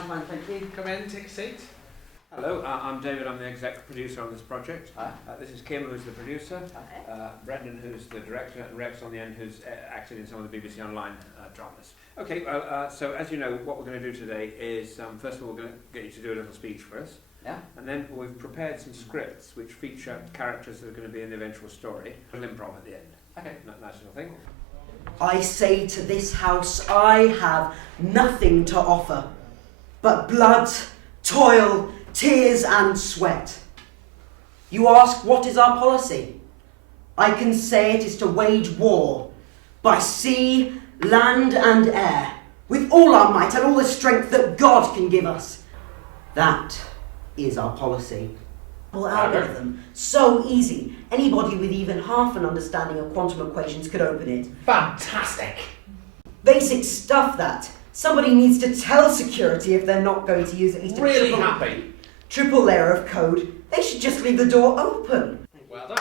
Fine, thank you. Come in, take a seat. Hello, I'm David, I'm the exec producer on this project. Hi. This is Kim, who's the producer, Hi. Brendan, who's the director, and Rex on the end, who's acted in some of the BBC Online dramas. Okay, well, so as you know, what we're going to do today is, first of all, we're going to get you to do a little speech for us. Yeah. And then we've prepared some scripts which feature characters that are going to be in the eventual story. A little improv at the end. Okay. Nice little thing. I say to this house, I have nothing to offer but blood, toil, tears and sweat. You ask, what is our policy? I can say it is to wage war by sea, land and air, with all our might and all the strength that God can give us. That is our policy. Well, algorithm, so easy. Anybody with even half an understanding of quantum equations could open it. Fantastic. Basic stuff that. Somebody needs to tell security if they're not going to use at least a Really happy. triple layer of code. They should just leave the door open. Well done.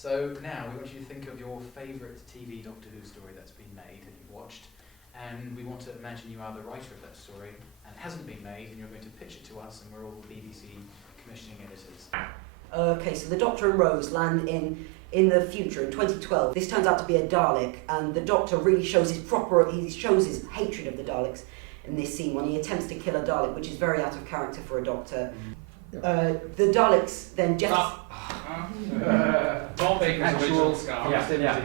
So now we want you to think of your favourite TV Doctor Who story that's been made that you've watched, and we want to imagine you are the writer of that story and it hasn't been made, and you're going to pitch it to us, and we're all BBC commissioning editors. Okay, so the Doctor and Rose land in the future, in 2012. This turns out to be a Dalek, and the Doctor really shows his hatred of the Daleks in this scene when he attempts to kill a Dalek, which is very out of character for a Doctor. The Daleks then just... Tom Baker's original scar. Yeah.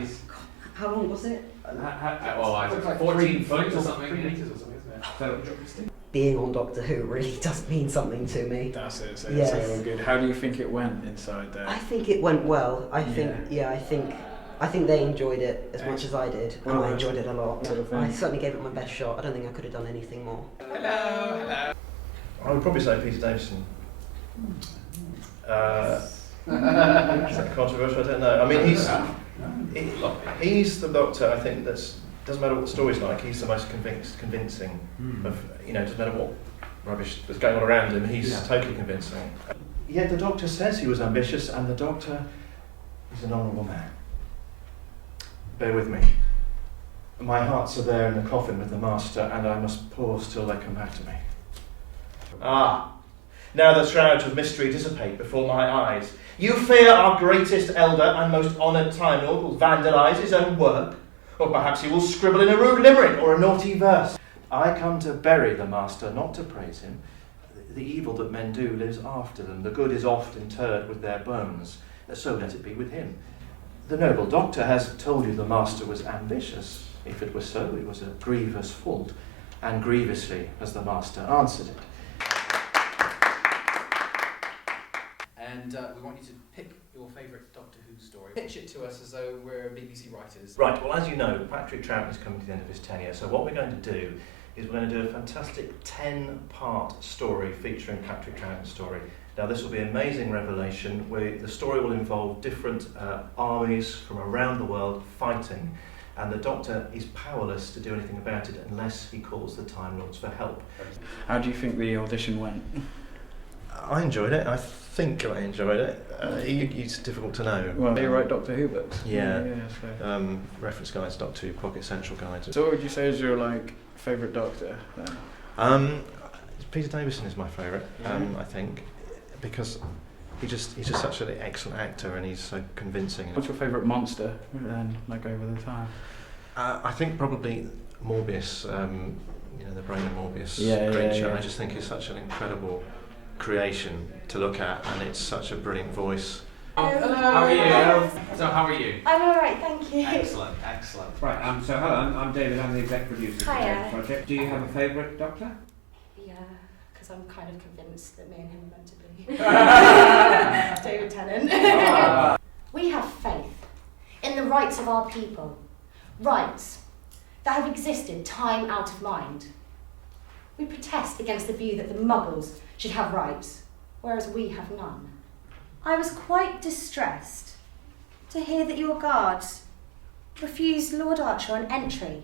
How long was it? Well, I was like 14 foot or something. 3 metres or something, isn't it? Being on Doctor Who really does mean something to me. That's it, so Yes. it's all good. How do you think it went inside there? I think it went well. I think they enjoyed it as much as I did, and Well, I enjoyed it a lot. sort of thing. I certainly gave it my best shot. I don't think I could have done anything more. Hello. I would probably say Peter Davison. Is that controversial? I don't know. I mean, he's the Doctor. I think doesn't matter what the story's like. He's the most convincing of doesn't matter what rubbish that's going on around him. He's totally convincing. Yet the Doctor says he was ambitious, and the Doctor is an honourable man. Bear with me. My hearts are there in the coffin with the Master, and I must pause till they come back to me. Ah. Now the shrouds of mystery dissipate before my eyes. You fear our greatest elder and most honoured Time Lord will vandalise his own work, or perhaps he will scribble in a rude limerick or a naughty verse. I come to bury the Master, not to praise him. The evil that men do lives after them. The good is oft interred with their bones. So let it be with him. The noble Doctor has told you the Master was ambitious. If it was so, it was a grievous fault, and grievously has the Master answered it. And we want you to pick your favourite Doctor Who story. Pitch it to us as though we're BBC writers. Right, well, as you know, Patrick Troughton is coming to the end of his tenure, so what we're going to do is we're going to do a fantastic 10-part story featuring Patrick Troughton's story. Now, this will be an amazing revelation where the story will involve different armies from around the world fighting, and the Doctor is powerless to do anything about it unless he calls the Time Lords for help. How do you think the audition went? I enjoyed it. I think I enjoyed it. It's difficult to know. Well, you write Doctor Who books. Yeah. So. Reference guides, Doctor Who, Pocket Central guides. So what would you say is your favourite Doctor then? Peter Davison is my favourite. I think, because he's just such an excellent actor and he's so convincing. What's your favourite monster then, over the time? I think probably Morbius. The brain of Morbius creature. I just think he's such an incredible creation to look at, and it's such a brilliant voice. Hello. How are you? So how are you? I'm alright, thank you. Excellent. Right, so hello, I'm David, I'm the exec producer of Hiya. the project. Do you have a favourite Doctor? Yeah, because I'm kind of convinced that me and him are meant to be. David Tennant. We have faith in the rights of our people. Rights that have existed time out of mind. We protest against the view that the Muggles should have rights, whereas we have none. I was quite distressed to hear that your guards refused Lord Archer an entry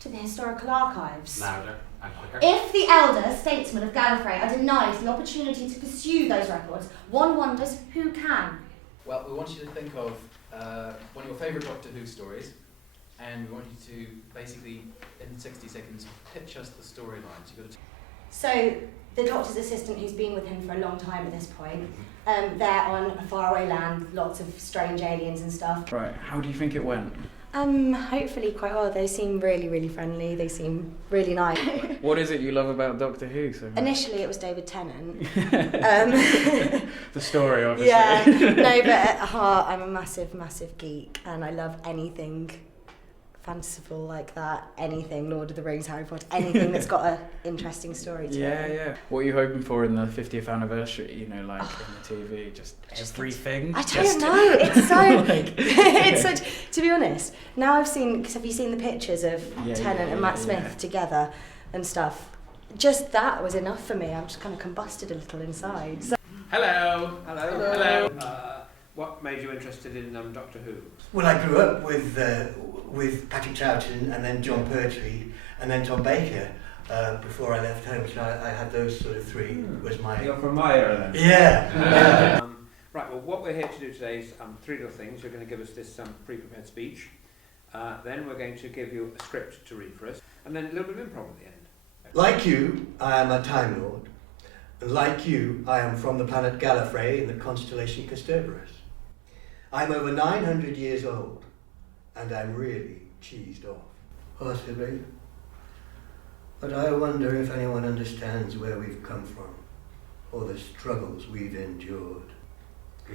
to the historical archives. Louder and quicker. If the elder statesmen of Gallifrey are denied the opportunity to pursue those records, one wonders who can. Well, we want you to think of one of your favourite Doctor Who stories, and we want you to basically, in 60 seconds, pitch us the storyline. So you've got to So the doctor's assistant, who's been with him for a long time at this point, they're on a faraway land, lots of strange aliens and stuff. Right, how do you think it went? Hopefully quite well. They seem really, really friendly. They seem really nice. What is it you love about Doctor Who so much? Initially, it was David Tennant. The story, obviously. Yeah, no, but at heart, I'm a massive, massive geek, and I love anything fanciful like that. Anything, Lord of the Rings, Harry Potter, anything that's got an interesting story to it. Yeah. What are you hoping for in the 50th anniversary? You know, like in the TV, just everything. I don't know. It's so. It's such. To be honest, now I've seen. Because have you seen the pictures of Tennant and Matt Smith together and stuff? Just that was enough for me. I'm just kind of combusted a little inside. So. Hello. What made you interested in Doctor Who? Well, I grew up with Patrick Troughton and then John Pertwee and then Tom Baker before I left home. So I had those sort of three. Was my. You're from my era then. Yeah. Right. Well, what we're here to do today is three little things. You're going to give us this pre-prepared speech. Then we're going to give you a script to read for us, and then a little bit of improv at the end. Like you, I am a Time Lord, and like you, I am from the planet Gallifrey in the constellation Kasterborous. I'm over 900 years old, and I'm really cheesed off. Possibly. But I wonder if anyone understands where we've come from, or the struggles we've endured.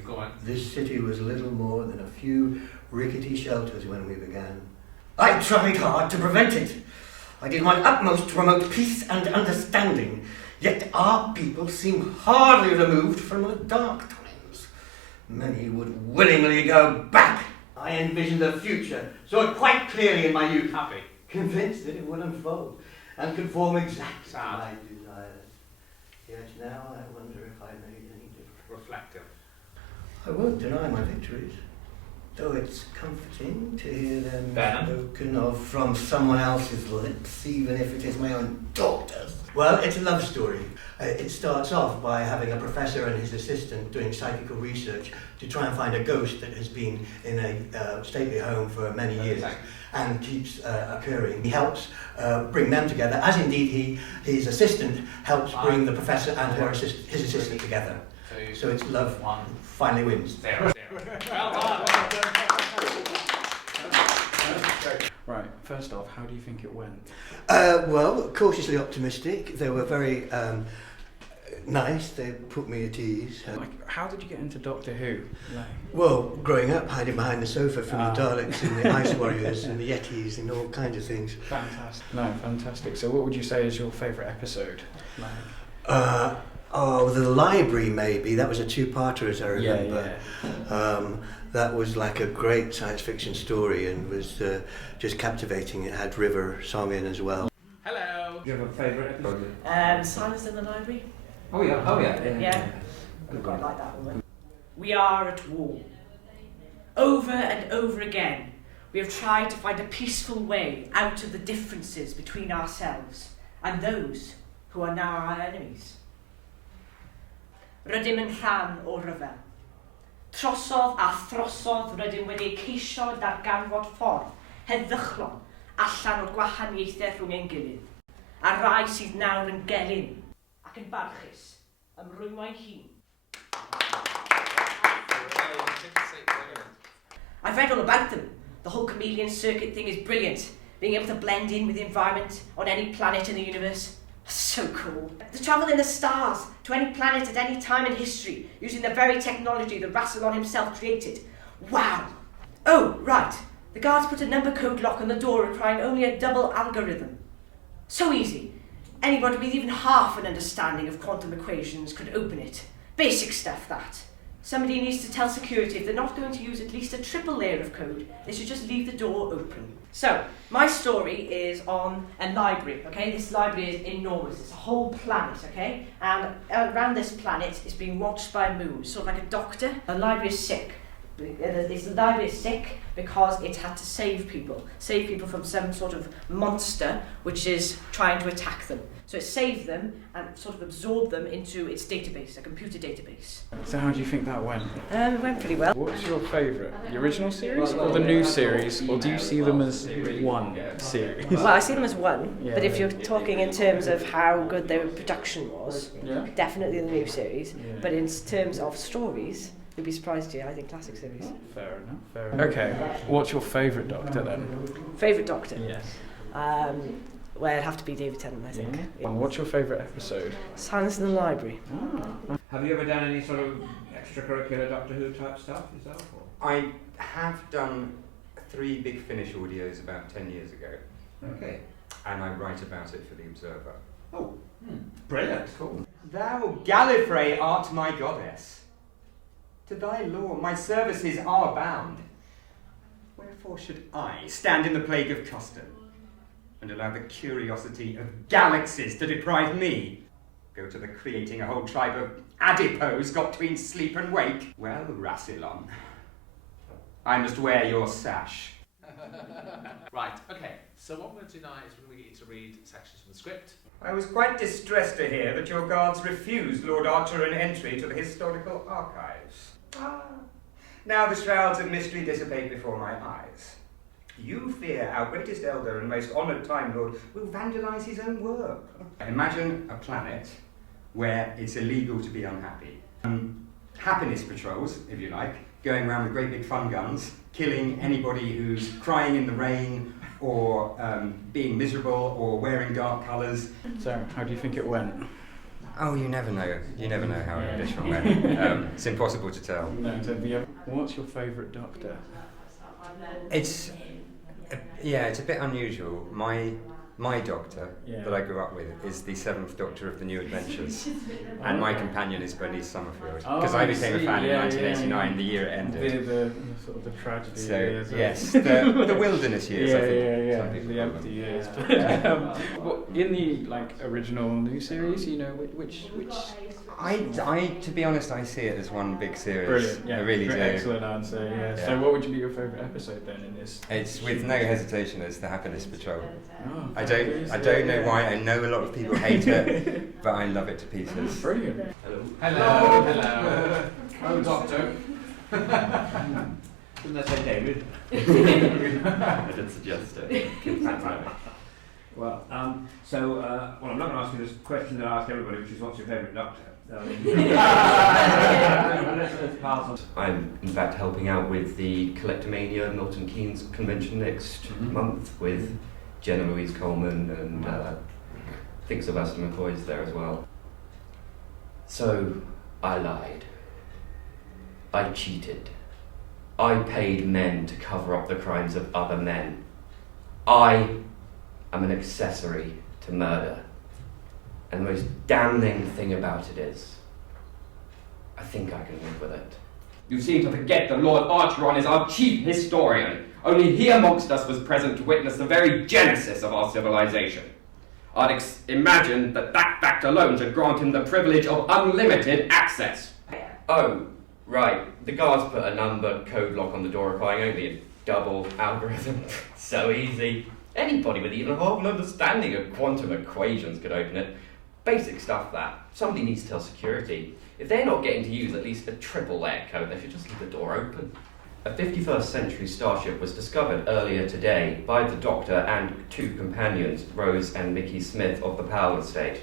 Go on. This city was little more than a few rickety shelters when we began. I tried hard to prevent it. I did my utmost to promote peace and understanding, yet our people seem hardly removed from the dark times. Many would willingly go back. I envisioned a future, saw it quite clearly in my youth. Happy. Convinced that it would unfold and conform exactly to my desires. Yet now I wonder if I made any difference. Reflective. I won't deny my victories, though it's comforting to hear them Ben? spoken of from someone else's lips, even if it is my own daughter's. Well, it's a love story. It starts off by having a professor and his assistant doing psychical research to try and find a ghost that has been in a stately home for many years and keeps occurring. He helps bring them together, as indeed his assistant helps bring the professor and his assistant together. So it's love finally wins. Zero. Well done. Right, first off, how do you think it went? Well, cautiously optimistic. They were very nice. They put me at ease. Like, how did you get into Doctor Who? Like, Well, growing up, hiding behind the sofa from the Daleks and the Ice Warriors and the Yetis and all kinds of things. fantastic. No, fantastic. So what would you say is your favourite episode? Like, The library maybe. That was a two-parter, as I remember. That was like a great science fiction story and was just captivating. It had River song in as well. Hello. Do you have a favourite episode? Silence in the Library. Oh yeah. Yeah. I quite like that one. We are at war. Over and over again, we have tried to find a peaceful way out of the differences between ourselves and those who are now our enemies. Rydym yn rhan o ryfel. Trosodd a throsodd rydym wedi ceisio darganfod ffordd heddychlon allan o'r gwahaniaethau rhwng ein gilydd. A rai sydd nawr yn gelyn ac yn barchus ym rwymo'i hun. I've read all about them. The whole chameleon circuit thing is brilliant. Being able to blend in with the environment on any planet in the universe. So cool. To travel in the stars to any planet at any time in history using the very technology that Rassilon himself created. Wow. Oh, right. The guards put a number code lock on the door requiring only a double algorithm. So easy. Anybody with even half an understanding of quantum equations could open it. Basic stuff, that. Somebody needs to tell security if they're not going to use at least a triple layer of code, they should just leave the door open. So, my story is on a library, okay? This library is enormous. It's a whole planet, okay? And around this planet is being watched by a moon, sort of like a doctor. The library is sick. The library is sick because it had to save people from some sort of monster which is trying to attack them. So it saved them and sort of absorbed them into its database, a computer database. So how do you think that went? It went pretty well. What's your favourite? The original series or the new series? Or do you see them as one series? Well, I see them as one, Yeah. but if you're talking in terms of how good their production was, Yeah. definitely the new series. Yeah. But in terms of stories, you'd be surprised here, I think classic series. Fair enough. Fair enough. Okay. What's your favourite Doctor then? Favourite Doctor? Yes. Well, it'd have to be David Tennant, I think. Yeah. And what's your favourite episode? Silence in the Library. Oh. Have you ever done any sort of extracurricular Doctor Who type stuff yourself? Or? I have done 3 Big Finish audios about 10 years ago. Okay. And I write about it for The Observer. Oh, brilliant. Cool. Thou Gallifrey art my goddess. To thy law my services are bound. Wherefore should I stand in the plague of custom and allow the curiosity of galaxies to deprive me? Go to the creating a whole tribe of adipose got between sleep and wake. Well, Rassilon, I must wear your sash. Right, okay. So what we're going to do now is we're going to get you to read sections from the script. I was quite distressed to hear that your guards refused Lord Archer an entry to the historical archives. Now the shrouds of mystery dissipate before my eyes. You fear our greatest elder and most honoured Time Lord will vandalise his own work. Imagine a planet where it's illegal to be unhappy. Happiness patrols, if you like, going around with great big fun guns, killing anybody who's crying in the rain or being miserable or wearing dark colours. So, how do you think it went? Oh, you never know. You never know how this one went. It's impossible to tell. No, so what's your favourite Doctor? It's a bit unusual. My Doctor that I grew up with is the 7th Doctor of the New Adventures, and my companion is Bernice Summerfield, because I became a fan in 1989, the year it ended. The sort of the tragedy years. Yes, the wilderness years. I think some people the call empty them. years. Well, in the original new series, you know which. I to be honest, I see it as one big series. Brilliant. Yeah, I really do. Excellent answer. Yeah. So, what would be your favourite episode then in this? It's with no hesitation. It's the Happiness Patrol. Oh, I don't know why. I know a lot of people hate it, but I love it to pieces. Brilliant. Hello. Oh, Doctor. Didn't I say David? I did suggest it. Well, I'm not going to ask you this question that I ask everybody, which is what's your favourite Doctor? I'm in fact helping out with the Collectomania Milton Keynes convention next month with Jenna Louise Coleman and I think Sylvester McCoy's there as well. So I lied. I cheated. I paid men to cover up the crimes of other men. I am an accessory to murder. And the most damning thing about it is, I think I can live with it. You seem to forget that Lord Archeron is our chief historian. Only he amongst us was present to witness the very genesis of our civilization. I'd imagine that fact alone should grant him the privilege of unlimited access. Oh, right. The guards put a number code lock on the door requiring only a double algorithm. So easy. Anybody with even half an understanding of quantum equations could open it. Basic stuff that. Somebody needs to tell security. If they're not getting to use at least a triple layer code, they should just leave the door open. A 51st century starship was discovered earlier today by the Doctor and 2 companions, Rose and Mickey Smith of the Powell estate.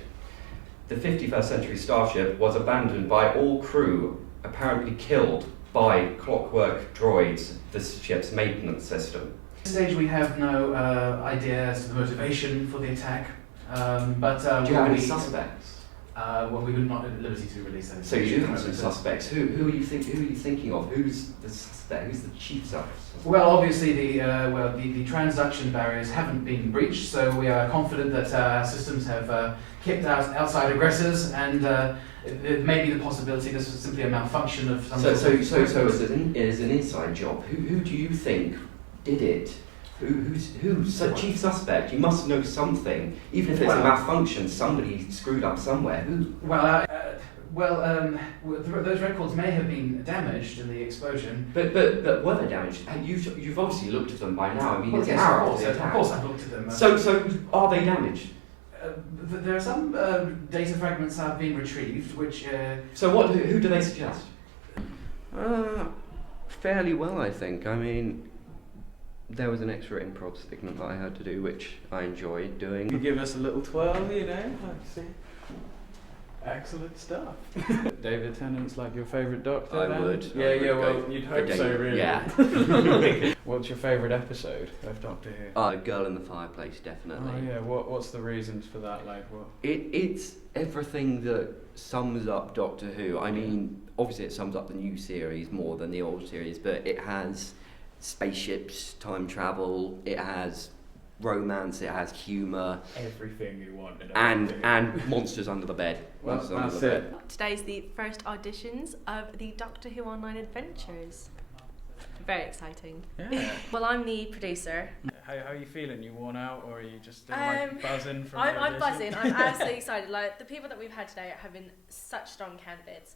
The 51st century starship was abandoned by all crew, apparently killed by clockwork droids, the ship's maintenance system. At this stage we have no idea as to the motivation for the attack, but do you have any suspects? Well, we would not at liberty to release any. So you do have some suspects. Who are you thinking of? Who's the suspect? Who's the chief suspect? Well, obviously the transduction barriers haven't been breached, so we are confident that our systems have kept out outside aggressors, and there may be the possibility this was simply a malfunction of some. So it is an inside job. Who do you think did it? Who's the chief suspect? You must know something. Even if it's a malfunction, somebody screwed up somewhere. Who? Those records may have been damaged in the explosion. But were they damaged? You've obviously looked at them by now. I mean, it's an hour after the attack. Of course I've looked at them. So are they damaged? There are some data fragments that have been retrieved, which. So what? Who do they suggest? Fairly well, I think. I mean, there was an extra improv segment that I had to do, which I enjoyed doing. You give us a little twirl, you know. Let's see. Excellent stuff. David Tennant's like your favourite Doctor? I then? would. Yeah, I would well, you'd hope so, really. Yeah. What's your favourite episode of Doctor Who? Girl in the Fireplace, definitely. Oh yeah, what's the reasons for that? Like what? It's everything that sums up Doctor Who. I mean, obviously it sums up the new series more than the old series, but it has spaceships, time travel, it has romance, it has humour. Everything you want in and monsters under the bed. Well, Monsters under that's the it. bed. Today's the first auditions of the Doctor Who Online Adventures. Very exciting. Yeah. Well, I'm the producer. How are you feeling? You worn out, or are you just still like buzzing from the I'm audition? buzzing. I'm absolutely excited. Like the people that we've had today have been such strong candidates.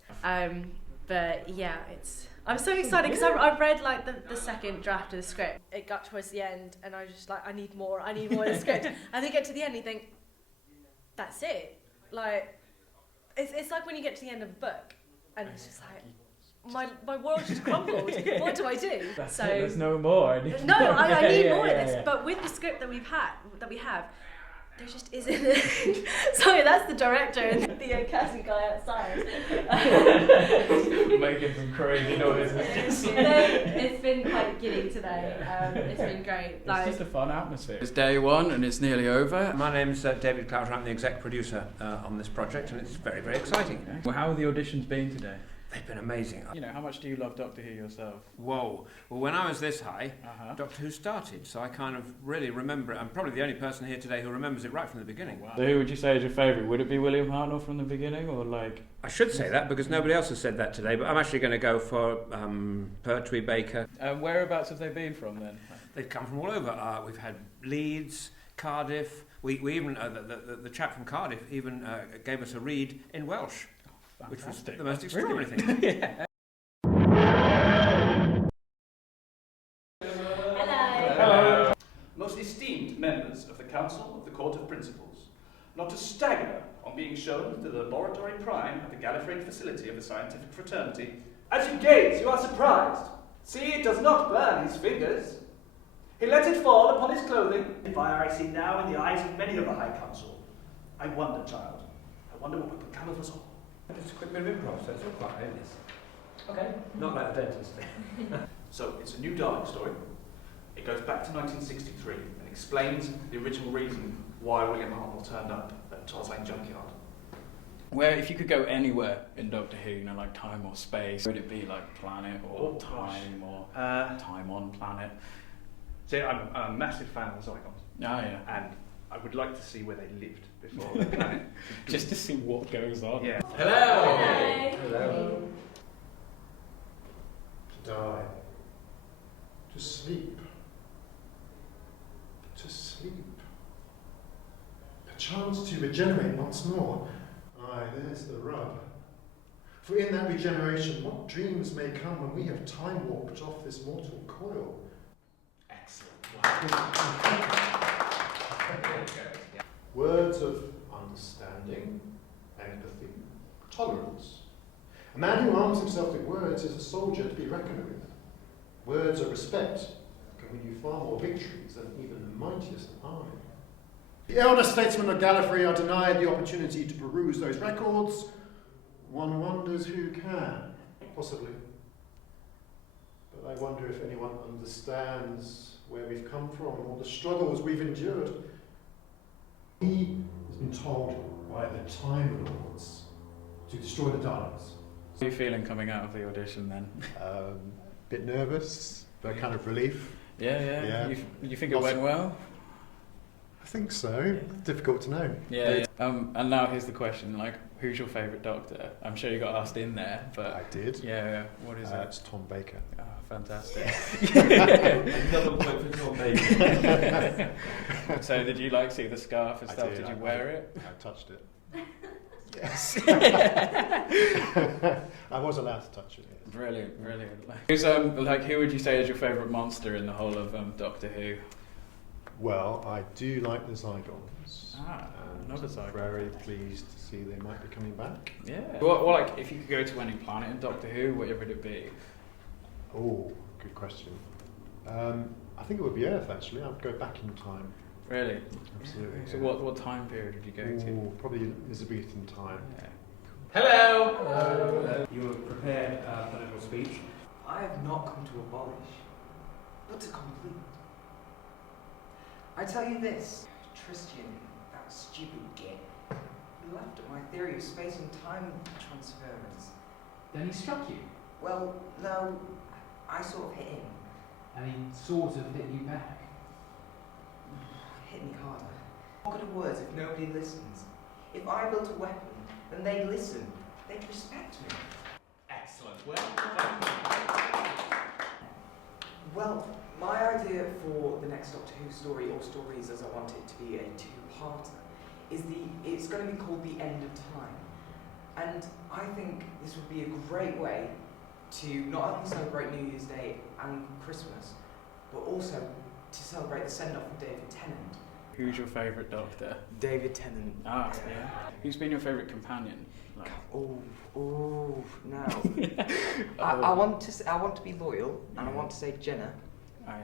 But yeah, I'm so excited because I've read like the second draft of the script. It got towards the end, and I was just like, I need more of the script. And then get to the end, and you think, that's it. Like, it's like when you get to the end of a book, and it's just like, my world just crumbled. What do I do? That's it, there's no more. I need more of this. But with the script that we have, there just isn't. Sorry, that's the director and the casting guy outside. Making some crazy noises. It's been quite giddy today. It's been great. It's just a fun atmosphere. It's day one and it's nearly over. My name's David Clouter. I'm the exec producer on this project, and it's very, very exciting. Okay. Well, how have the auditions been today? They've been amazing. You know, how much do you love Doctor Who yourself? Whoa. Well, when I was this high, Doctor Who started, so I kind of really remember it. I'm probably the only person here today who remembers it right from the beginning. Wow. So who would you say is your favourite? Would it be William Hartnell from the beginning, or like... I should say that because nobody else has said that today, but I'm actually going to go for Pertwee Baker. Whereabouts have they been from then? They've come from all over. We've had Leeds, Cardiff. We even, the chap from Cardiff even gave us a read in Welsh, which was the most extraordinary thing. Yeah. Hello. Most esteemed members of the Council of the Court of Principals, not to stagger on being shown to the laboratory prime at the Gallifreyan facility of the scientific fraternity. As you gaze, you are surprised. See, it does not burn his fingers. He lets it fall upon his clothing. Fire I see now in the eyes of many of the High Council. I wonder, child. I wonder what will become of us all. Just a quick bit of improv, so it's all quite honest. Okay. Not like the dentist thing. So, it's a new Dark story. It goes back to 1963 and explains the original reason why William Hartnell turned up at Toz Lane Junkyard. Where, if you could go anywhere in Doctor Who, you know, like time or space, would it be like planet or time or time on planet? See, I'm a massive fan of the Zygons. Oh, yeah. And I would like to see where they lived before the planet. Just to see what goes on. Yeah. Hello. Hello. To die. To sleep. To sleep. A chance to regenerate once more. Aye, there's the rub. For in that regeneration, what dreams may come when we have time walked off this mortal coil? Excellent. Words of understanding, empathy, tolerance. A man who arms himself with words is a soldier to be reckoned with. Words of respect can win you far more victories than even the mightiest army. The elder statesmen of Gallifrey are denied the opportunity to peruse those records. One wonders who can, possibly. But I wonder if anyone understands where we've come from or the struggles we've endured. He has been told by the Time Lords to destroy the Daleks. How are you feeling coming out of the audition then? Bit nervous, but kind of relief. Yeah. You think it went well? I think so. Difficult to know. Yeah. And now here's the question: like, who's your favourite Doctor? I'm sure you got asked in there, but I did. Yeah. What is it? It's Tom Baker. Oh, fantastic. Another point for Tom Baker. So, did you like see the scarf and stuff? Did you wear it? I touched it. Yes. I was allowed to touch it. Yes. Brilliant. Who's who would you say is your favourite monster in the whole of Doctor Who? Well, I do like the Zygons. And another Zygon. Very pleased to see they might be coming back. Yeah. Well, like, if you could go to any planet in Doctor Who, where would it be? Oh, good question. I think it would be Earth, actually. I'd go back in time. Really? Absolutely. So yeah. what time period would you go to? Probably Elizabethan time. Yeah. Hello! Hello. You have prepared a political speech. I have not come to abolish, but to complete. I tell you this, Tristian, that stupid git, laughed at my theory of space and time transference. Then he struck you? Well, no, I sort of hit him. And he sort of hit you back? Hit me harder. What good are words if nobody listens? If I built a weapon, then they'd listen. They'd respect me. Excellent. Well done. Well, my idea for the next Doctor Who story, or stories as I want it to be a two-parter, is it's going to be called The End of Time. And I think this would be a great way to not only celebrate New Year's Day and Christmas, but also to celebrate the send-off of David Tennant. Who's your favourite Doctor? David Tennant. Ah, yeah. Who's been your favourite companion? Like... no. I want to be loyal, and I want to say Jenna,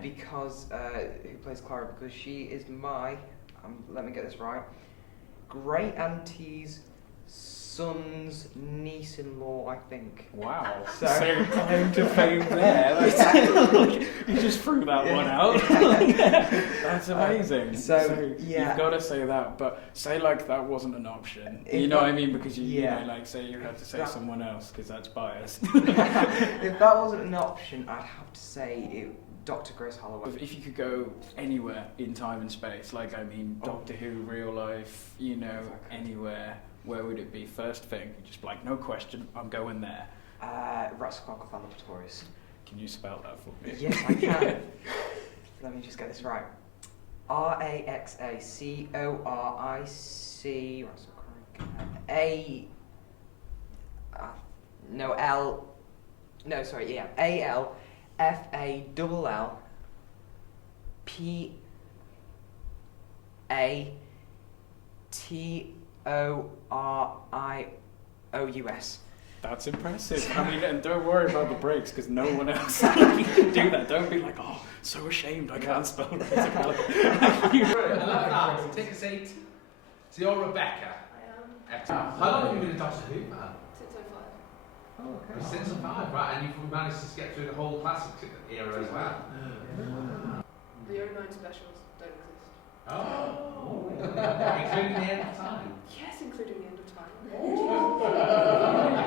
because who plays Clara? Because she is my, let me get this right, great auntie's son's niece-in-law, I think. Wow. So claim to fame there. You just threw that one out. That's amazing. So you've got to say that, but say like that wasn't an option. You know what I mean? Because you know, like say you had to say someone else because that's biased. If that wasn't an option, I'd have to say Dr. Grace Holloway. If you could go anywhere in time and space, like I mean Doctor Who, real life, you know, anywhere. Where would it be? First thing, just like, no question, I'm going there. Raxaclarcophallapatorius. Can you spell that for me? Yes, I can. Let me just get this right. Raxacorric. Altorious. That's impressive. I mean, and don't worry about the breaks because no one else can do that. Don't be like, oh, so ashamed I can't spell Raxaclarcophallapatorius. Take a seat. So you're Rebecca. I am. Excellent. How long have you been a Doctor Who fan? Since I'm 5. Oh, okay. Since I'm 5, right, and you've managed to get through the whole classic era as well. The 09 specials don't exist. Oh, including the end of time. Yes, including the end of time.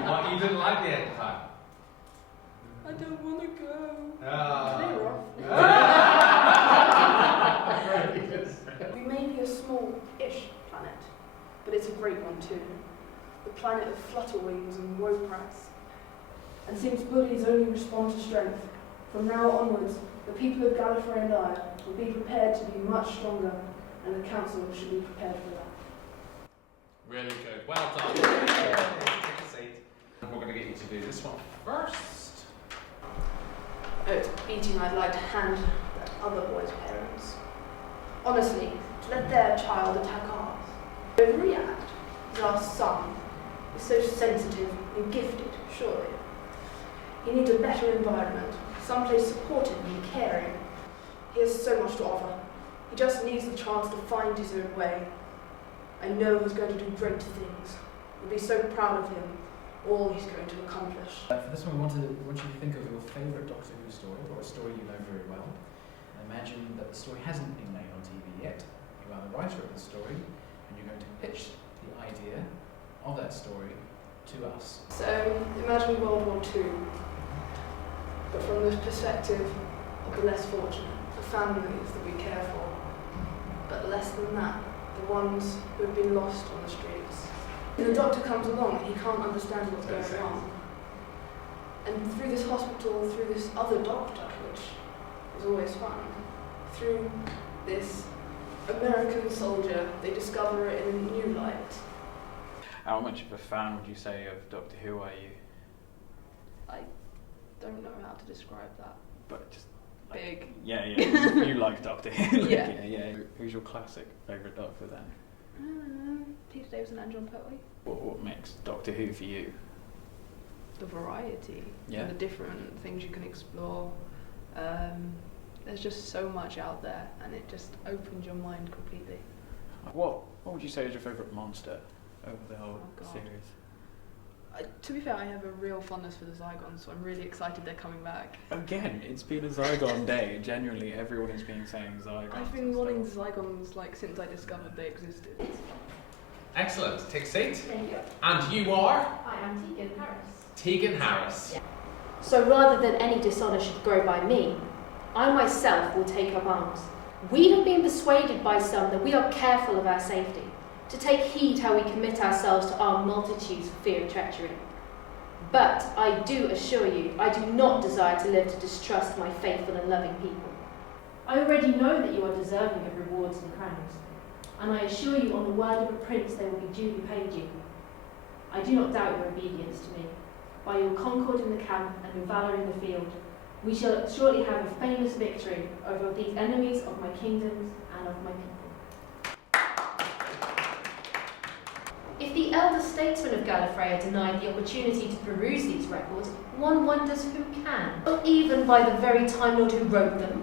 What, you didn't like the end of time? I don't want to go. Oh. They're off. We may be a small-ish planet, but it's a great one too. The planet of flutterwings and woe-prats. And since bullies only respond to strength, from now onwards, the people of Gallifrey and I will be prepared to be much stronger, and the council should be prepared for that. Really good. Well done. Take a seat. We're going to get you to do this one first. At meeting, I'd like to hand other boys' parents. Honestly, to let their child attack ours. Overreact, as our son is so sensitive and gifted, surely. He needs a better environment, someplace supportive and caring. He has so much to offer. He just needs the chance to find his own way. I know he's going to do great things. We'll be so proud of him, all he's going to accomplish. For this one, I want you to think of your favourite Doctor Who story, or a story you know very well. Imagine that the story hasn't been made on TV yet. You are the writer of the story, and you're going to pitch the idea of that story to us. So, imagine World War II, but from the perspective of the less fortunate, the families that we care for. But less than that, the ones who have been lost on the streets. And the doctor comes along and he can't understand what's going on. And through this hospital, through this other doctor, which is always fun, through this American soldier, they discover it in a new light. How much of a fan would you say of Doctor Who are you? I don't know how to describe that. But just Big. Yeah, yeah. You like Doctor Who. Yeah. Yeah. Who's your classic favourite Doctor then? Peter Davison and John Pertwee. What makes Doctor Who for you? The variety Yeah. and the different things you can explore. There's just so much out there, and it just opens your mind completely. What would you say is your favourite monster over the whole series? To be fair, I have a real fondness for the Zygons, so I'm really excited they're coming back. Again, it's been a Zygon day. Genuinely, everyone has been saying Zygons. I've been wanting the Zygons since I discovered they existed. Excellent. Take a seat. Thank you. And you are? I am Tegan Harris. Tegan Harris. So rather than any dishonour should grow by me, I myself will take up arms. We have been persuaded by some that we are careful of our safety, to take heed how we commit ourselves to armed multitudes for fear of treachery. But I do assure you, I do not desire to live to distrust my faithful and loving people. I already know that you are deserving of rewards and crowns, and I assure you on the word of a prince they will be duly paid you. I do not doubt your obedience to me. By your concord in the camp and your valour in the field, we shall shortly have a famous victory over these enemies of my kingdoms and of my people. If the elder statesmen of Gallifrey are denied the opportunity to peruse these records, one wonders who can, or even by the very Time Lord who wrote them.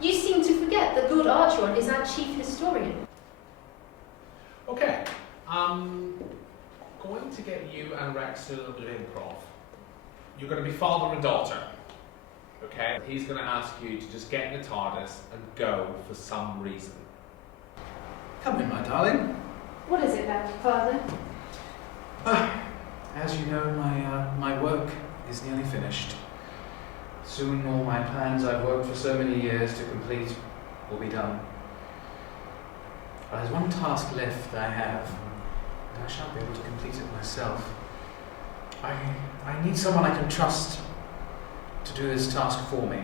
You seem to forget that Lord Archeron is our chief historian. Okay, going to get you and Rex to do a little bit of improv. You're going to be father and daughter, okay? He's going to ask you to just get in the TARDIS and go for some reason. Come in, my darling. What is it then, Father? As you know, my work is nearly finished. Soon all my plans I've worked for so many years to complete will be done. But there's one task left that I have, and I shan't be able to complete it myself. I need someone I can trust to do this task for me.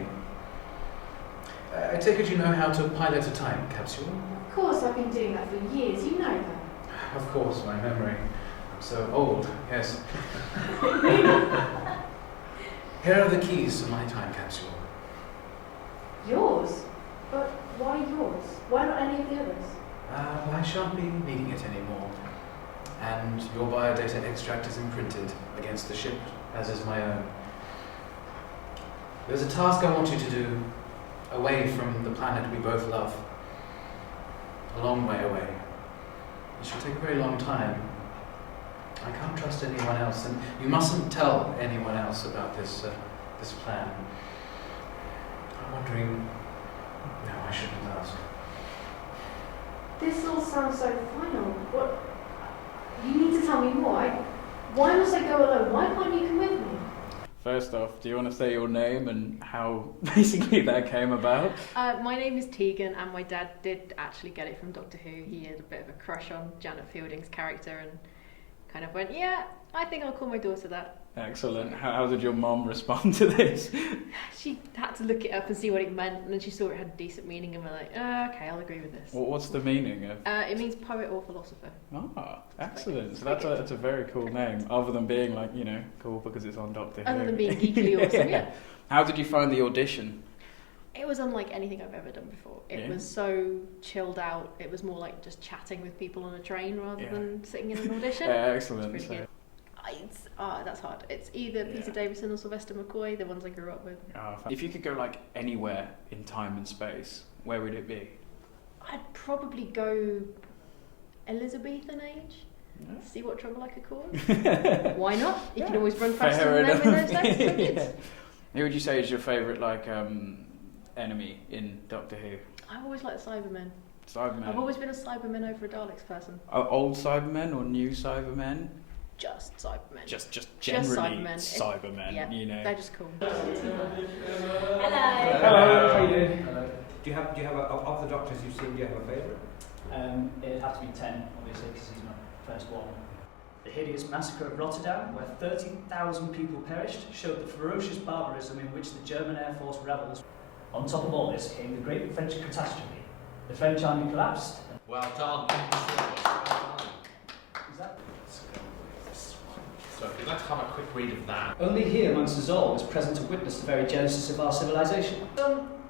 I take it you know how to pilot a time capsule? Of course, I've been doing that for years, you know that. Of course, my memory. I'm so old, yes. Here are the keys to my time capsule. Yours? But why yours? Why not any of the others? Well, I shan't be needing it anymore. And your biodata extract is imprinted against the ship, as is my own. There's a task I want you to do away from the planet we both love. A long way away. It should take a very long time. I can't trust anyone else, and you mustn't tell anyone else about this plan. I'm wondering... No, I shouldn't ask. This all sounds so final. What? You need to tell me more. Why must I go alone? Why can't you come with me? First off, do you want to say your name and how basically that came about? My name is Tegan, and my dad did actually get it from Doctor Who. He had a bit of a crush on Janet Fielding's character and kind of went, yeah, I think I'll call my daughter that. Excellent. How did your mom respond to this? She had to look it up and see what it meant, and then she saw it had a decent meaning and went like, okay, I'll agree with this. What's the meaning of? It means poet or philosopher. Ah, excellent. So that's a very cool name, other than being like, cool because it's on Doctor Who. Other than being geekily awesome, yeah. How did you find the audition? It was unlike anything I've ever done before. It was so chilled out. It was more like just chatting with people on a train rather than sitting in an audition. Excellent. It's really good. That's hard. It's either Peter Davison or Sylvester McCoy, the ones I grew up with. If you could go anywhere in time and space, where would it be? I'd probably go Elizabethan age. See what trouble I could cause. Why not? You can always run faster than them in those days. Who would you say is your favourite enemy in Doctor Who? I've always liked Cybermen. Cybermen. I've always been a Cybermen over a Daleks person. Old Cybermen or new Cybermen? Just Cybermen. Just generally Cybermen. They're just cool. Hello. Hello. How are you doing? Hello. Do you have of the Doctors you've seen? Do you have a favourite? It'd have to be 10, obviously, because he's my first one. The hideous massacre of Rotterdam, where 30,000 people perished, showed the ferocious barbarism in which the German Air Force rebels. On top of all this came the Great French Catastrophe. The French army collapsed. Well done. Is that? So if you'd like to have a quick read of that. Only he amongst us all was present to witness the very genesis of our civilization.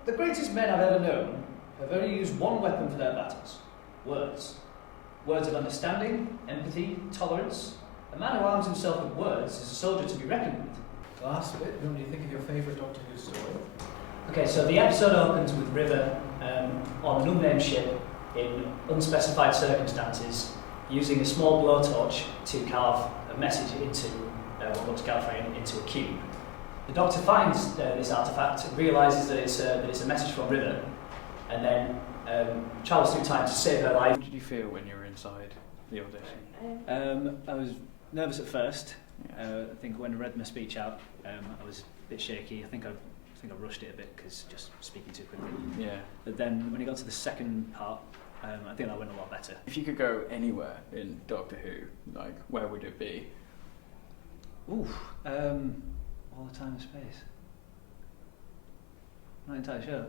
The greatest men I've ever known have only used one weapon for their battles: words. Words of understanding, empathy, tolerance. A man who arms himself with words is a soldier to be reckoned with. Last bit, what do you think of your favourite Doctor Who story? Okay, so the episode opens with River on an unnamed ship in unspecified circumstances, using a small blowtorch to carve a message into what looks Gallifreyan into a cube. The Doctor finds this artifact and realises that it's a message from River, and then travels through time to save her life. How did you feel when you were inside the audition? I was nervous at first. I think when I read my speech out, I was a bit shaky. I think I rushed it a bit because just speaking too quickly. Yeah. But then when it got to the second part, I think that went a lot better. If you could go anywhere in Doctor Who, like, where would it be? Ooh, all the time and space. Not entirely sure.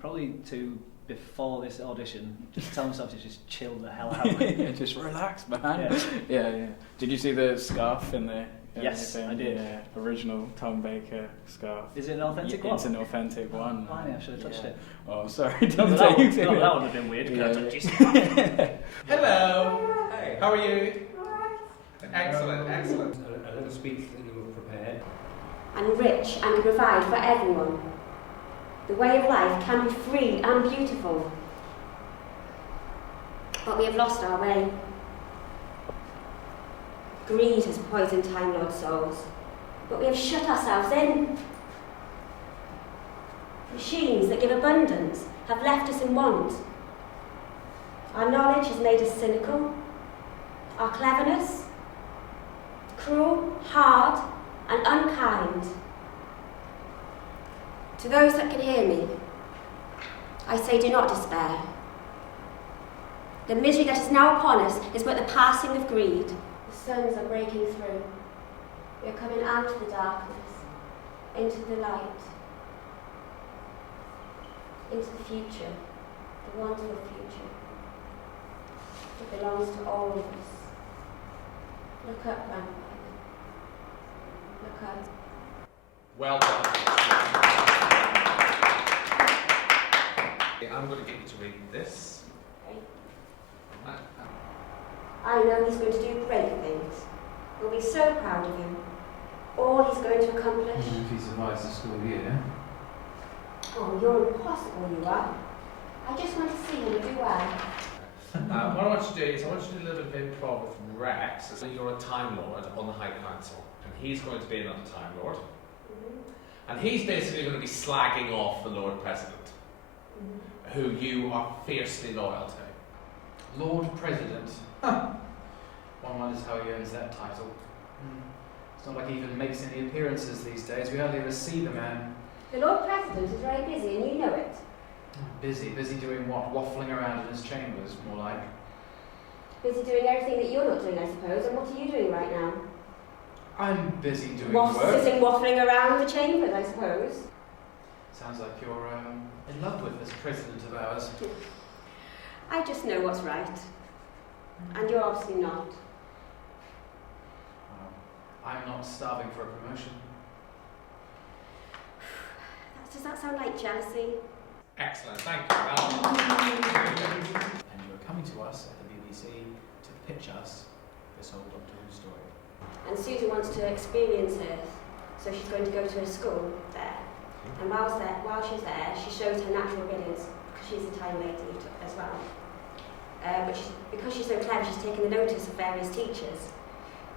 Probably to before this audition, just tell myself to just chill the hell out. Yeah, just relax, man. Yeah. Did you see the scarf in there? Yes, I did. Yeah, original Tom Baker scarf. Is it an authentic one? It's an authentic one. Blimey, I should have touched it. Oh, sorry. That would have been weird. Hello. Hey. How are you? Excellent. A little speech that you were prepared. And rich and provide for everyone. The way of life can be free and beautiful. But we have lost our way. Greed has poisoned Time Lord souls, but we have shut ourselves in. Machines that give abundance have left us in want. Our knowledge has made us cynical. Our cleverness, cruel, hard, and unkind. To those that can hear me, I say do not despair. The misery that is now upon us is but the passing of greed. The suns are breaking through. We are coming out of the darkness, into the light, into the future, the wonderful future. It belongs to all of us. Look up, Grandfather. Look up. Well done. I'm going to get you to read this. Okay. I know he's going to do great things. We'll be so proud of him. All he's going to accomplish. If he survives the school year. Oh, you're impossible, you are. I just want to see him do well. What I want you to do is I want you to do a little bit of improv with Rex. So you're a Time Lord on the High Council, and he's going to be another Time Lord. And he's basically going to be slagging off the Lord President, who you are fiercely loyal to. Lord President. Huh. One wonders how he earns that title. It's not like he even makes any appearances these days. We hardly ever see the man. The Lord President is very busy, and you know it. Busy doing what? Waffling around in his chambers, more like. Busy doing everything that you're not doing, I suppose. And what are you doing right now? I'm busy doing work. Sitting waffling around the chambers, I suppose. Sounds like you're in love with this president of ours. I just know what's right. And you're obviously not. Well, I'm not starving for a promotion. Does that sound like jealousy? Excellent, thank you. And you're coming to us at the BBC to pitch us this whole Doctor Who story. And Susan wants to experience Earth, so she's going to go to a school there. And while she's there, she shows her natural abilities, because she's a Time Lady as well. But because she's so clever, she's taken the notice of various teachers.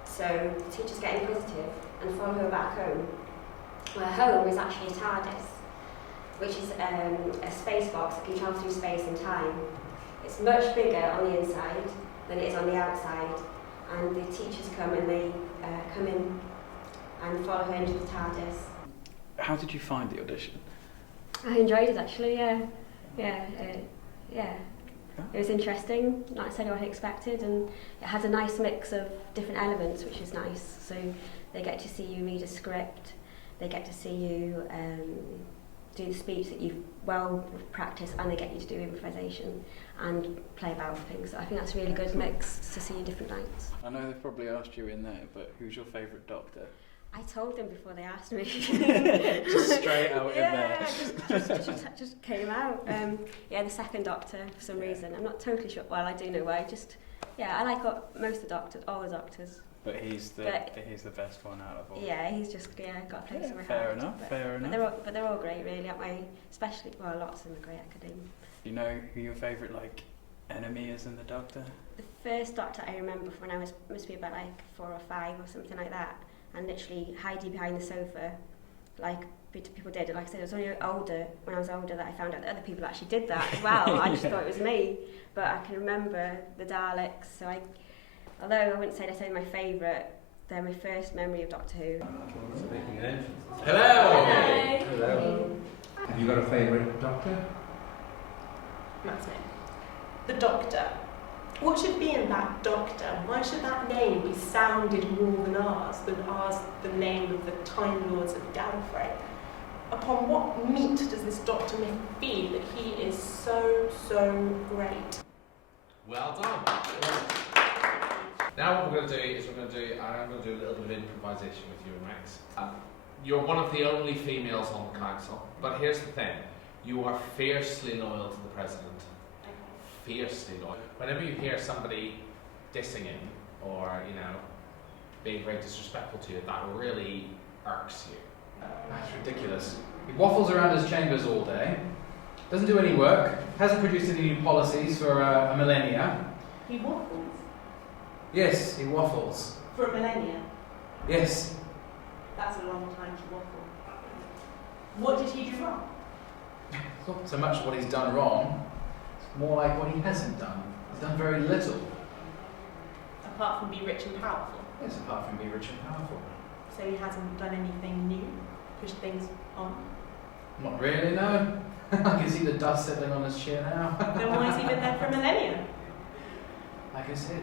So the teachers get inquisitive and follow her back home. Her home is actually a TARDIS, which is a space box that can travel through space and time. It's much bigger on the inside than it is on the outside. And the teachers come and they come in and follow her into the TARDIS. How did you find the audition? I enjoyed it actually, yeah. It was interesting, not necessarily what I expected, and it has a nice mix of different elements, which is nice. So they get to see you read a script, they get to see you do the speech that you've well practiced, and they get you to do improvisation and play about with things. So I think that's a really good mix to see in different nights. I know they've probably asked you in there, but who's your favourite Doctor? I told them before they asked me. Just straight out in there. Just came out. Yeah, the second Doctor for some reason. I'm not totally sure. Well, I do know why. I like most of the Doctors, all the Doctors. But he's the best one out of all. Yeah, he's just got a place in my heart. Fair enough. Fair enough. But they're all great, really. Especially lots of them are great. Academia. Do you know who your favourite enemy is in the Doctor? The first Doctor I remember from when I must be about 4 or 5 or something like that, and literally hiding behind the sofa, people did. Like I said, it was only when I was older that I found out that other people actually did that as well. I just thought it was me, but I can remember the Daleks. So although I wouldn't say they're my favourite, they're my first memory of Doctor Who. Hello. Hello. Have you got a favourite Doctor? Matt Smith. The Doctor. What should be in that Doctor? Why should that name be sounded more than ours, the name of the Time Lords of Gallifrey? Upon what meat does this Doctor myth feed that he is so great? Well done. Now what we're going to do is I'm going to do a little bit of improvisation with you and Rex. You're one of the only females on the council, but here's the thing. You are fiercely loyal to the President. Fiercely loyal. Whenever you hear somebody dissing him or, being very disrespectful to you, that really irks you. That's ridiculous. He waffles around his chambers all day, doesn't do any work, hasn't produced any new policies for a millennia. He waffles? Yes, he waffles. For a millennia? Yes. That's a long time to waffle. What did he do wrong? It's not so much what he's done wrong, it's more like what he hasn't done. He's done very little. Apart from be rich and powerful? Yes, apart from be rich and powerful. So he hasn't done anything new? Pushed things on? Not really, no. I can see the dust settling on his chair now. Then why has he been there for a millennia? Like I said,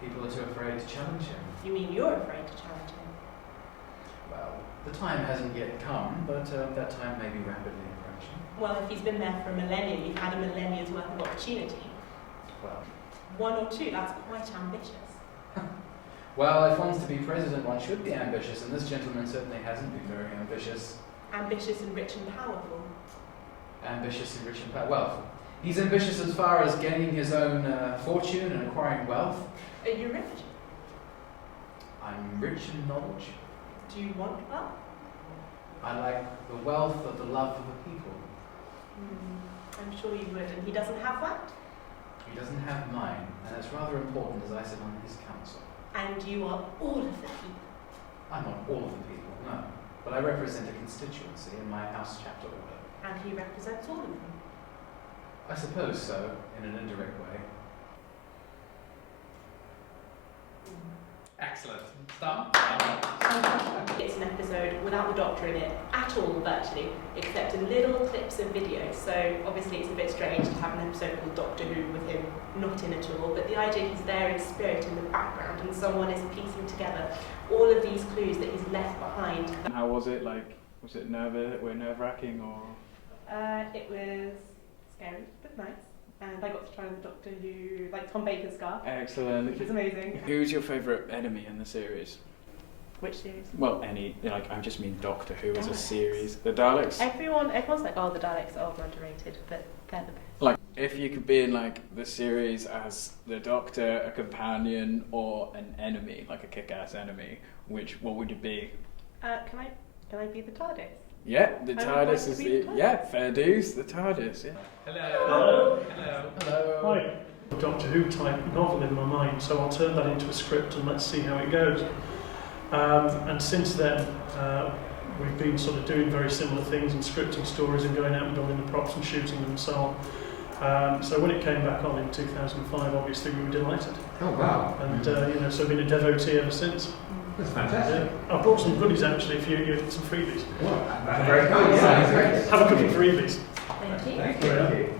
people are too afraid to challenge him. You mean you're afraid to challenge him? Well, the time hasn't yet come, but that time may be rapidly approaching. Well, if he's been there for a millennia, you've had a millennia's worth of opportunity. Well, 1 or 2, that's quite ambitious. Well, if one's to be president, one should be ambitious, and this gentleman certainly hasn't been very ambitious. Ambitious and rich and powerful. Ambitious and rich and powerful. Well, he's ambitious as far as gaining his own fortune and acquiring wealth. Are you rich? I'm rich in knowledge. Do you want wealth? I like the wealth of the love of the people. I'm sure you would, and he doesn't have that? He doesn't have mine, and it's rather important as I sit on his council. And you are all of the people? I'm not all of the people, no. But I represent a constituency in my House Chapter order. And he represents all of them? I suppose so, in an indirect way. Excellent. Stop. It's an episode without the Doctor in it at all, virtually, except in little clips of video. So obviously it's a bit strange to have an episode called Doctor Who with him not in at all, but the idea he's there in spirit in the background and someone is piecing together all of these clues that he's left behind. How was it? Was it nerve-wracking or? It was scary, but nice. And I got to try on the Doctor Who, Tom Baker's scarf. Excellent. Which was amazing. Who's your favourite enemy in the series? Which series? Well, any, I just mean Doctor Who as a series. The Daleks? Everyone's like, oh, the Daleks are underrated, but they're the best. If you could be in, the series as the Doctor, a companion, or an enemy, a kick-ass enemy, what would it be? Can I be the TARDIS? Yeah, the TARDIS is the... Yeah, fair dues, the TARDIS, yeah. Hello. Hello. Hi. A Doctor Who type novel in my mind, so I'll turn that into a script and let's see how it goes. And since then, we've been sort of doing very similar things and scripting stories and going out and building the props and shooting them and so on. So when it came back on in 2005, obviously we were delighted. Oh wow! And so I've been a devotee ever since. That's fantastic. I brought some goodies actually if you some freebies. Well, that's very kind. Yeah, great. Have a couple of freebies. Thank you.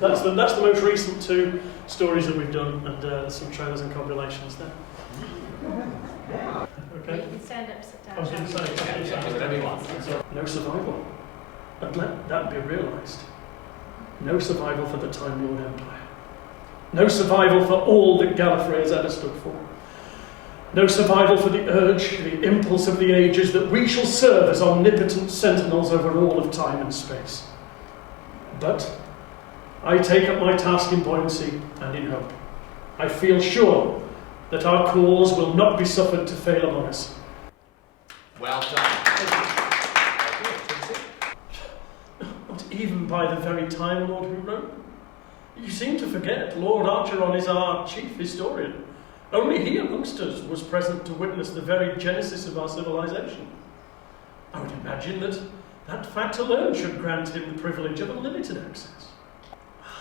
That's the most recent 2 stories that we've done, and there's some trailers and compilations there. Okay. You can stand up, sit down. I was going to say, whatever you want. No survival. And let that be realised. No survival for the Time Lord Empire. No survival for all that Gallifrey has ever stood for. No survival for the urge, the impulse of the ages that we shall serve as omnipotent sentinels over all of time and space. But I take up my task in buoyancy and in hope. I feel sure that our cause will not be suffered to fail among us. Well done. Not even by the very Time Lord who wrote. You seem to forget Lord Archeron is our chief historian. Only he amongst us was present to witness the very genesis of our civilization. I would imagine that that fact alone should grant him the privilege of unlimited access.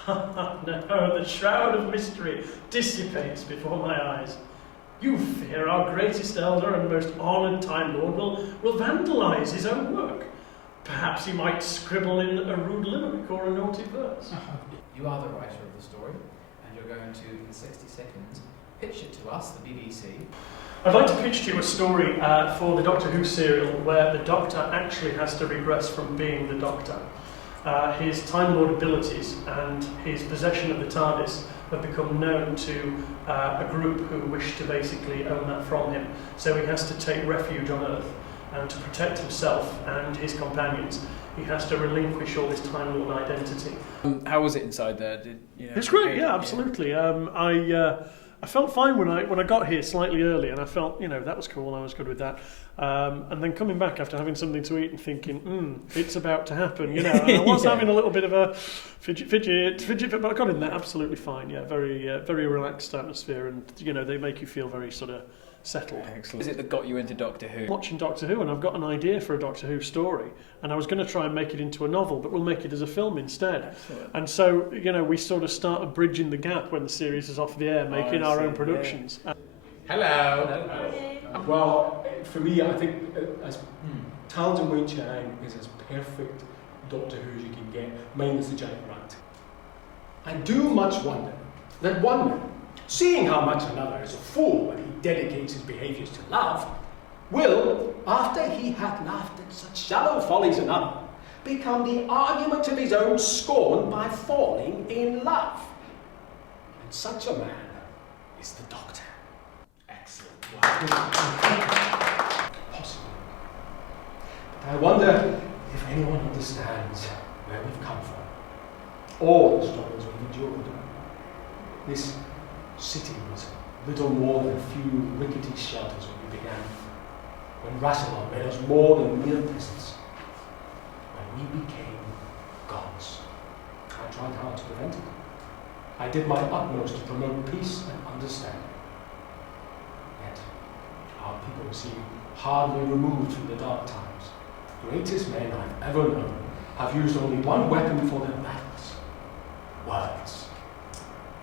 No, the shroud of mystery dissipates before my eyes. You fear our greatest elder and most honoured Time Lord will vandalise his own work. Perhaps he might scribble in a rude limerick or a naughty verse. You are the writer of the story, and you're going to, in 60 seconds, pitch it to us, the BBC. I'd like to pitch to you a story for the Doctor Who serial where the Doctor actually has to regress from being the Doctor. His Time Lord abilities and his possession of the TARDIS have become known to a group who wish to basically own that from him. So he has to take refuge on Earth, and to protect himself and his companions, he has to relinquish all his Time Lord identity. How was it inside there? It's great, yeah, absolutely. I felt fine when I got here slightly early, and I felt, that was cool, I was good with that. And then coming back after having something to eat and thinking, it's about to happen, and I was having a little bit of a fidget, but I got in there absolutely fine, yeah, very relaxed atmosphere, and, they make you feel very sort of settled. Excellent. Is it that got you into Doctor Who? Watching Doctor Who, and I've got an idea for a Doctor Who story, and I was going to try and make it into a novel, but we'll make it as a film instead. Excellent. And so, we sort of started bridging the gap when the series is off the air, making our own productions. Yeah. Hello. Well, for me, I think as Townsend Wayne Chang is as perfect Doctor Who as you can get, minus the giant rat. I do much wonder that one man, seeing how much another is a fool when he dedicates his behaviours to love, will, after he hath laughed at such shallow follies another, become the argument of his own scorn by falling in love. And such a man is the Doctor. Excellent. Possibly. But I wonder if anyone understands where we've come from. All the struggles we've endured. This city was little more than a few rickety shelters when we began. When Rassilon made us more than mere peasants. When we became gods. I tried hard to prevent it. I did my utmost to promote peace and understanding. Yet, our people seem hardly removed from the dark times. The greatest men I've ever known have used only one weapon for their battles. Words.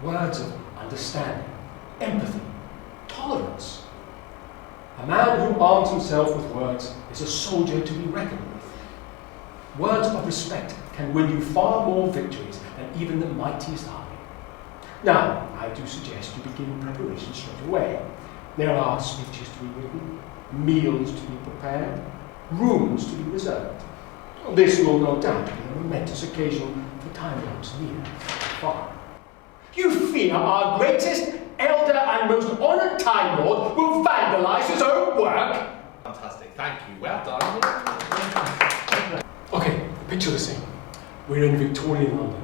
Words of understanding, empathy, tolerance. A man who arms himself with words is a soldier to be reckoned with. Words of respect can win you far more victories than even the mightiest army. Now, I do suggest you begin preparation straight away. There are speeches to be written, meals to be prepared, rooms to be reserved. This will no doubt be a momentous occasion for Time Lords near and far. You fear our greatest, elder, and most honoured Time Lord will vandalise his own work? Fantastic, thank you. Well done. Okay, picture the scene. We're in Victorian London.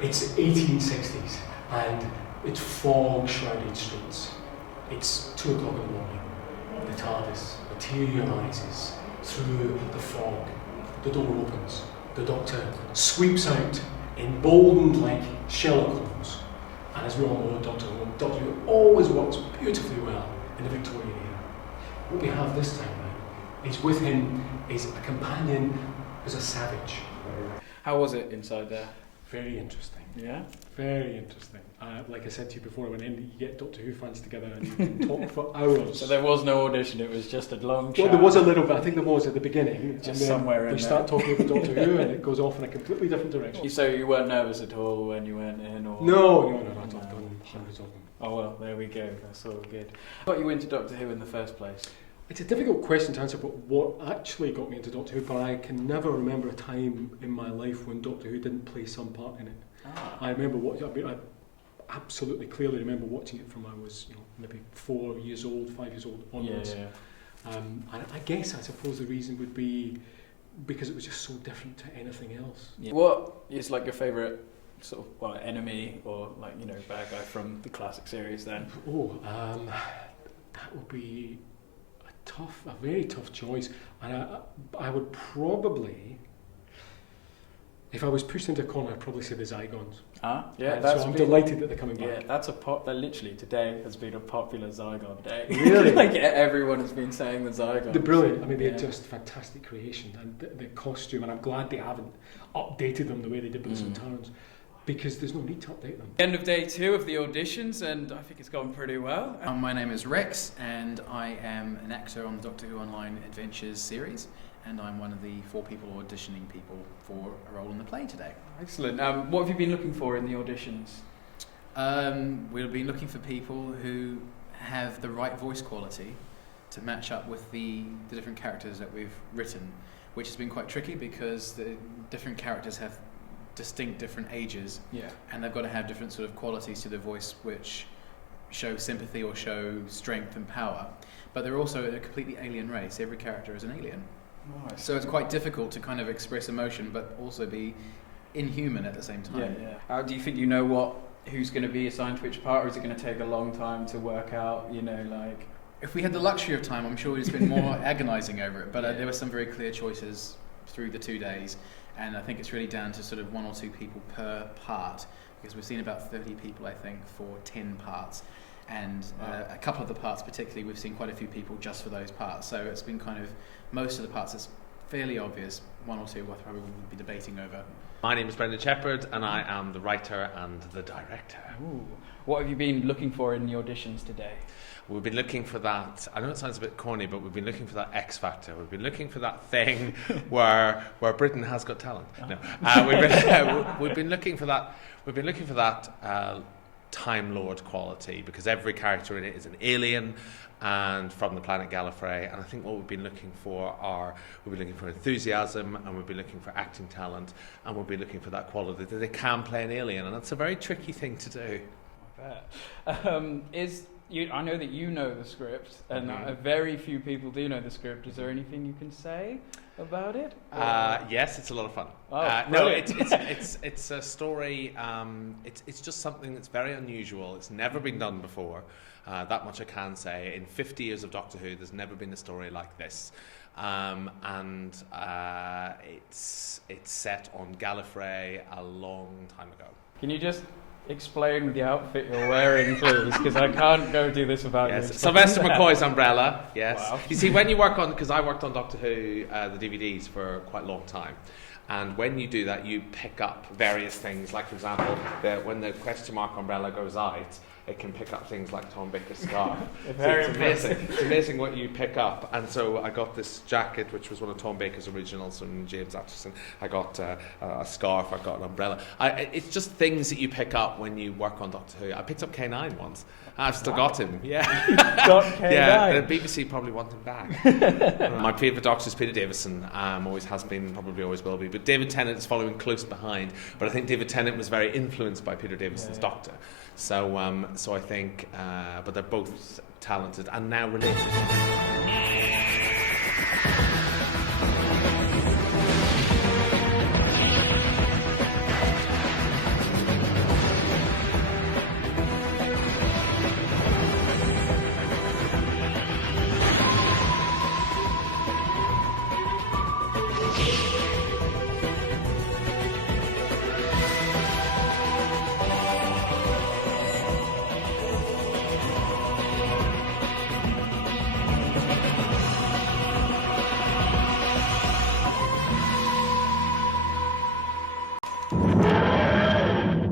It's 1860s, and it's fog-shrouded streets. It's 2 o'clock in the morning. The TARDIS materialises through the fog. The door opens. The Doctor sweeps out, emboldened like Sherlock Holmes. And as we all know, Doctor Who always works beautifully well in the Victorian era. What we have this time now is with him is a companion who's a savage. How was it inside there? Very interesting. Yeah? Very interesting. Like I said to you before, I went in, you get Doctor Who fans together and you can talk for hours. So there was no audition, it was just a long chat? Well, there was a little bit, I think there was at the beginning. Just somewhere in there. They start talking about Doctor Who and it goes off in a completely different direction. So you weren't nervous at all when you went in? Or? No, I've done hundreds of them. Oh well, there we go, that's all good. What got you into Doctor Who in the first place? It's a difficult question to answer, but what actually got me into Doctor Who, but I can never remember a time in my life when Doctor Who didn't play some part in it. I remember absolutely clearly remember watching it from I was, maybe 4 years old, 5 years old onwards. And I suppose the reason would be because it was just so different to anything else. Yeah. What is like your favourite sort of enemy or bad guy from the classic series then? That would be a very tough choice, and I would probably, if I was pushed into a corner, I'd probably say the Zygons. So I'm delighted that they're coming back. Yeah, that's that literally today has been a popular Zygon day. Really? Everyone has been saying the Zygons. They're brilliant. I mean, they're just fantastic creation, and the costume, and I'm glad they haven't updated them the way they did with the Centaurans, because there's no need to update them. End of day 2 of the auditions, and I think it's gone pretty well. My name is Rex, and I am an actor on the Doctor Who Online Adventures series, and I'm one of the 4 people auditioning people for a role in the play today. Excellent. What have you been looking for in the auditions? We'll be looking for people who have the right voice quality to match up with the different characters that we've written, which has been quite tricky because the different characters have distinct different ages, and they've got to have different sort of qualities to their voice which show sympathy or show strength and power, but they're also a completely alien race. Every character is an alien. Nice. So it's quite difficult to kind of express emotion but also be inhuman at the same time. Do you think who's going to be assigned to which part, or is it going to take a long time to work out, If we had the luxury of time, I'm sure we'd spend more agonising over it, but there were some very clear choices through the 2 days, and I think it's really down to sort of 1 or 2 people per part, because we've seen about 30 people, I think, for 10 parts, and a couple of the parts particularly, we've seen quite a few people just for those parts, so it's been kind of, most of the parts, it's fairly obvious. 1 or 2 we'll probably be debating over. My name is Shepard, and I am the writer and the director. Ooh. What have you been looking for in the auditions today? We've been looking for that, I know it sounds a bit corny, but we've been looking for that X factor. We've been looking for that thing where Britain has got talent. No, we've been looking for that. We've been looking for that Time Lord quality, because every character in it is an alien and from the planet Gallifrey, and I think what we've been looking for enthusiasm, and we've been looking for acting talent, and we'll be looking for that quality that they can play an alien, and that's a very tricky thing to do. I bet. I know that you know the script, and very few people do know the script. Is there anything you can say about it? Yes, it's a lot of fun. No, it's a story. It's just something that's very unusual. It's never been done before. That much I can say. In 50 years of Doctor Who, there's never been a story like this, and it's set on Gallifrey a long time ago. Can you just explain the outfit you're wearing, please? Because I can't go do this without you. Sylvester McCoy's umbrella. Yes. Wow. You see, when you work on, because I worked on Doctor Who, the DVDs for quite a long time. And when you do that, you pick up various things. Like, for example, when the question mark umbrella goes out, it can pick up things like Tom Baker's scarf. It's amazing. It's amazing what you pick up. And so I got this jacket, which was one of Tom Baker's originals from James Atchison. I got a scarf. I got an umbrella. It's just things that you pick up when you work on Doctor Who. I picked up K9 once. I've still got him. Yeah. Got K9. Yeah. The BBC probably want him back. My favourite Doctor is Peter Davison. Always has been, probably always will be. But David Tennant is following close behind. But I think David Tennant was very influenced by Peter Davison's Doctor. So I think, but they're both talented and now related.